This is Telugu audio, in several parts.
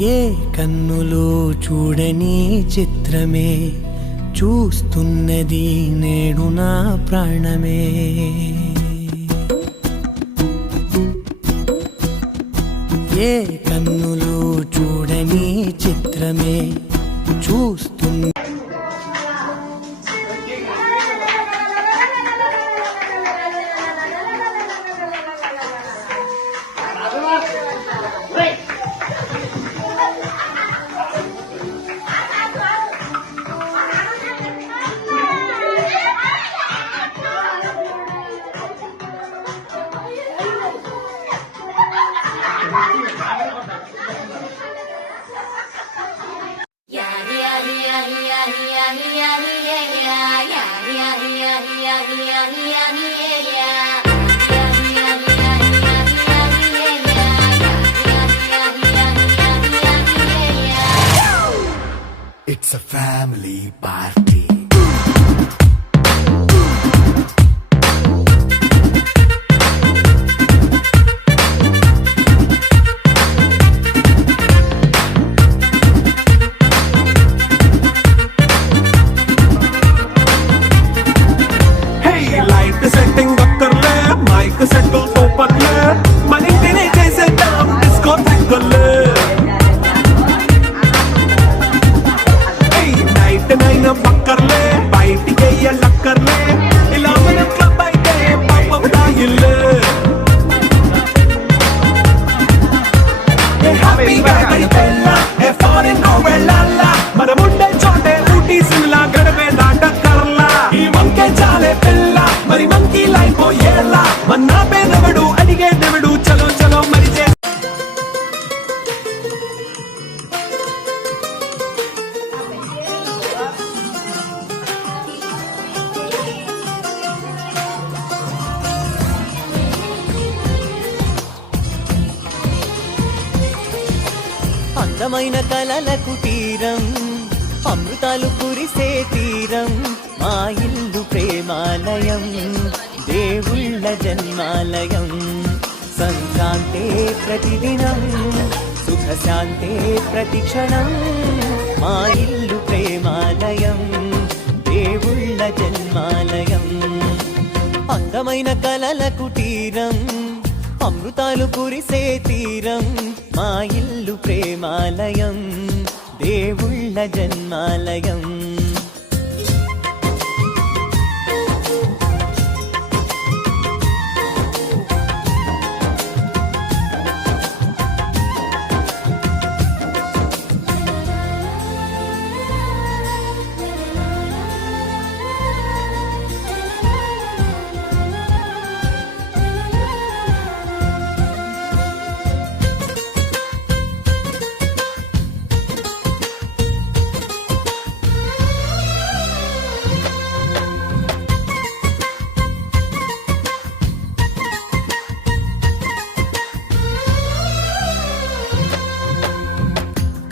ఏ కన్నులు చూడని చిత్రమే? చూస్తున్నది నేడు నా ప్రాణమే. ఏ కన్నులు చూడని చిత్రమే? చూస్తున్న It's a family party. అందమైన కలలకు తీరం. అమృతాలు కురిసే తీరం. మా ఇల్లు ప్రేమాలయం. దేవుళ్ళ జన్మాలయం. సంక్రాంతే ప్రతిదినం. సుఖశాంతే ప్రతిక్షణం. మా ఇల్లు ప్రేమాలయం. దేవుళ్ళ జన్మాలయం. అందమైన కలల కుటీరం అమృతాలు కురిసే తీరం మా ఇల్లు ప్రేమాలయం దేవుళ్ళ జన్మాలయం.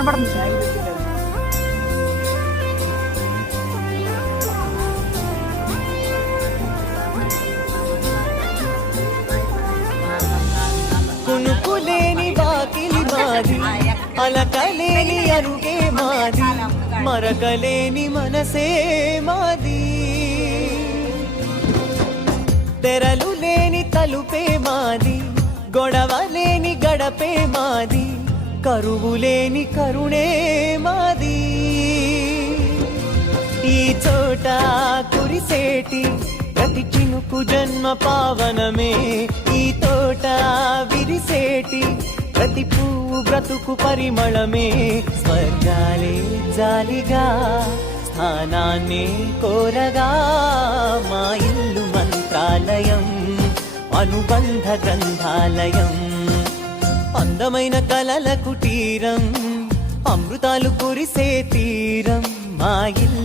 కనబడుతుంది కొనుకులేని అలకలేని అరుగే మాది మరకలేని మనసే మాది. తెరలు లేని తలుపే మాది గొడవ లేని గడపే మాది కరువు లేని కరుణే మాది. ఈ చోట కురిసేటి ప్రతి చినుకు జన్మ పావనమే. ఈ తోట విరిసేటి ప్రతి పువ్వు బ్రతుకు పరిమళమే. స్వర్గాలే జాలిగా స్థానాన్ని కోరగా మా ఇల్లు మంత్రాలయం అనుబంధ గ్రంథాలయం. అందమైన కలల కుటీరం అమృతాలు కురిసే తీరం మా ఇల్లు.